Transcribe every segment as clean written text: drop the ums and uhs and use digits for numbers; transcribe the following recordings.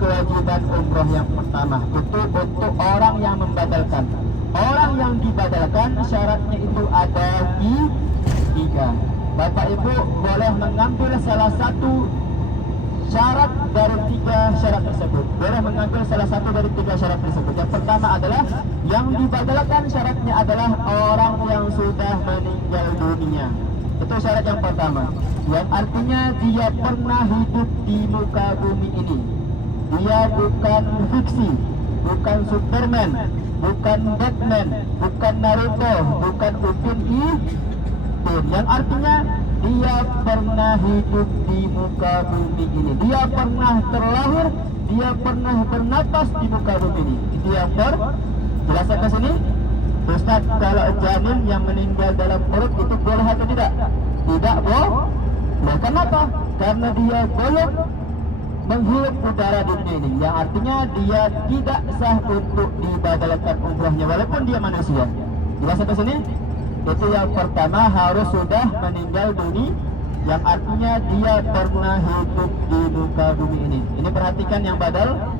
kewajiban umroh yang pertama itu untuk orang yang membatalkan. Orang yang dibatalkan syaratnya itu ada tiga. Bapak Ibu boleh mengambil salah satu syarat dari tiga syarat tersebut. Boleh mengambil salah satu dari tiga syarat tersebut. Yang pertama adalah yang dibatalkan syaratnya adalah orang yang sudah meninggal dunia. Itu syarat yang pertama. Yang artinya dia pernah hidup di muka bumi ini. Dia bukan fiksi, bukan Superman, bukan Batman, bukan Naruto, bukan Upin Ipin. Yang artinya dia pernah hidup di muka bumi ini. Dia pernah terlahir, dia pernah bernapas di muka bumi ini. Itu yang jelaskan ke sini. Ustaz, kalau janin yang meninggal dalam perut itu boleh atau tidak? Tidak boleh. Nah, kenapa? Karena dia belum menghirup udara dunia ini. Yang artinya dia tidak sah untuk dibatalkan umrahnya walaupun dia manusia. Jelaskan ke sini. Itu yang pertama, harus sudah meninggal dunia. Yang artinya dia pernah hidup di muka bumi ini. Ini perhatikan yang badal.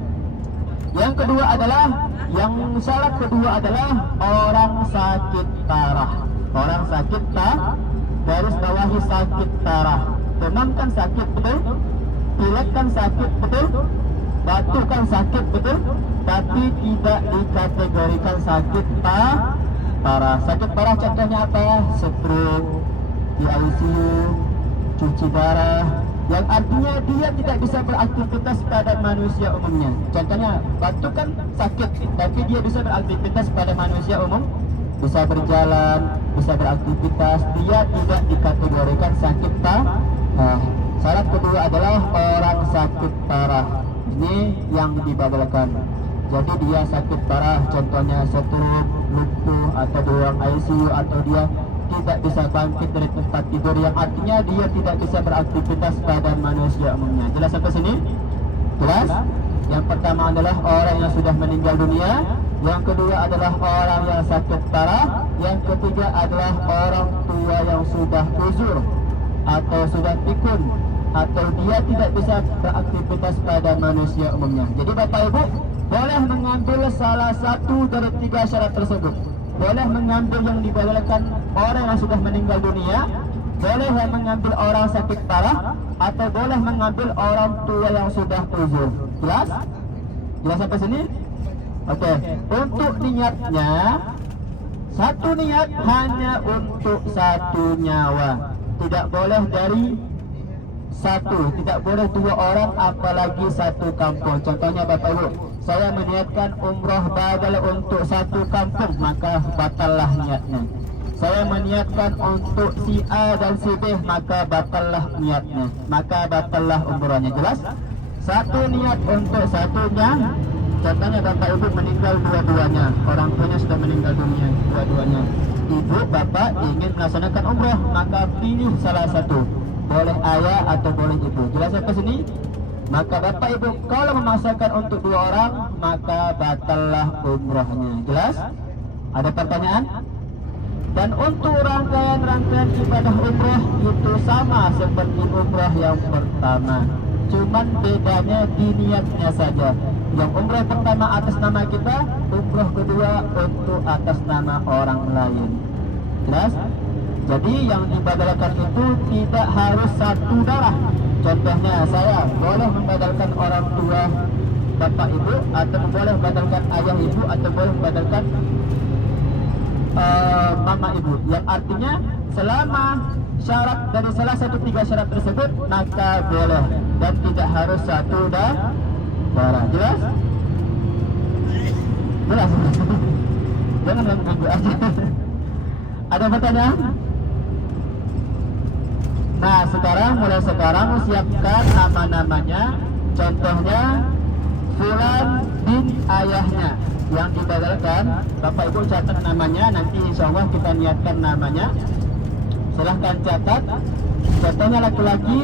Yang kedua adalah, yang syarat kedua adalah orang sakit parah. Orang sakit garis bawahi sakit parah. Demam kan sakit betul, pilek kan sakit betul, batuk kan sakit betul, tapi tidak dikategorikan sakit parah. Sakit parah contohnya apa? Stroke, di ICU, cuci darah. Yang artinya dia tidak bisa beraktivitas pada manusia umumnya. Contohnya batuk kan sakit, tapi dia bisa beraktivitas pada manusia umum, bisa berjalan, bisa beraktivitas. Dia tidak dikategorikan sakit parah. Syarat kedua adalah orang sakit parah. Ini yang dibatalkan. Jadi dia sakit parah, contohnya stroke, lumpuh, atau di ruang ICU, atau dia tidak bisa bangkit dari tempat tidur, yang artinya dia tidak bisa beraktivitas pada manusia umumnya. Jelas sampai sini? Jelas? Yang pertama adalah orang yang sudah meninggal dunia. Yang kedua adalah orang yang sakit parah. Yang ketiga adalah orang tua yang sudah uzur atau sudah pikun, atau dia tidak bisa beraktivitas pada manusia umumnya. Jadi Bapak Ibu boleh mengambil salah satu dari tiga syarat tersebut. Boleh mengambil yang dibatalkan orang yang sudah meninggal dunia, boleh yang mengambil orang sakit parah, atau boleh mengambil orang tua yang sudah uzur. Jelas? Jelas sampai sini? Oke. Untuk niatnya, satu niat hanya untuk satu nyawa. Tidak boleh dari satu, tidak boleh dua orang, apalagi satu kampung. Contohnya Bapak Ibu, saya meniatkan umroh badal untuk satu kampung, maka batallah niatnya. Saya meniatkan untuk si A dan si B, maka batallah niatnya, maka batallah umrohnya. Jelas? Satu niat untuk satunya. Contohnya Bapak Ibu meninggal dua-duanya, orang tuanya sudah meninggal dunia dua-duanya. Ibu bapak ingin melaksanakan umroh, maka pilih salah satu. Boleh ayah atau boleh ibu. Jelas sampai sini? Maka Bapak Ibu kalau memaksakan untuk dua orang, maka batallah umrohnya. Jelas? Ada pertanyaan? Dan untuk rangkaian-rangkaian ibadah umroh itu sama seperti umroh yang pertama. Cuman bedanya di niatnya saja. Yang umroh pertama atas nama kita, umroh kedua untuk atas nama orang lain. Jelas? Jadi yang dibatalkan itu tidak harus satu darah. Contohnya saya boleh membatalkan orang tua bapak ibu, atau boleh membatalkan ayah ibu, atau boleh membatalkan mama ibu. Yang artinya selama syarat dari salah satu tiga syarat tersebut, maka boleh, dan tidak harus satu darah. Jelas? Jelas? Jangan ganggu aja. Ada pertanyaan? Nah, mulai sekarang siapkan nama-namanya. Contohnya Fulan bin ayahnya yang dibatalkan. Bapak Ibu catat namanya, nanti insya Allah kita niatkan namanya. Silahkan catat. Contohnya laki-laki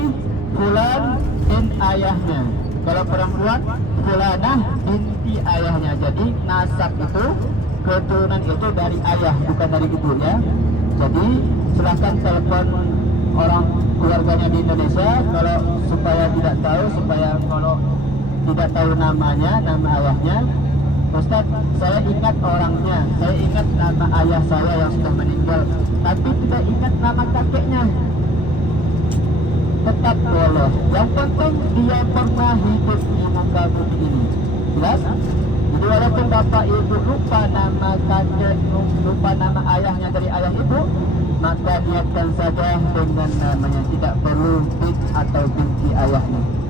Fulan bin ayahnya. Kalau perempuan Fulanah binti ayahnya. Jadi nasab itu, keturunan itu dari ayah, bukan dari ibu ya. Jadi silahkan telepon orang keluarganya di Indonesia, kalau supaya tidak tahu, supaya kalau tidak tahu namanya, nama ayahnya. Ustaz, saya ingat orangnya, saya ingat nama ayah saya yang sudah meninggal, tapi tidak ingat nama kakeknya. Tetap boleh. Yang penting dia pernah hidup di muka bumi ini. Jelas? Jadi walaupun bapak ibu lupa nama kakek, lupa nama ayahnya dari ayah ibu, maka niatkan saja dengan namanya, tidak perlu bin atau binti ayahnya.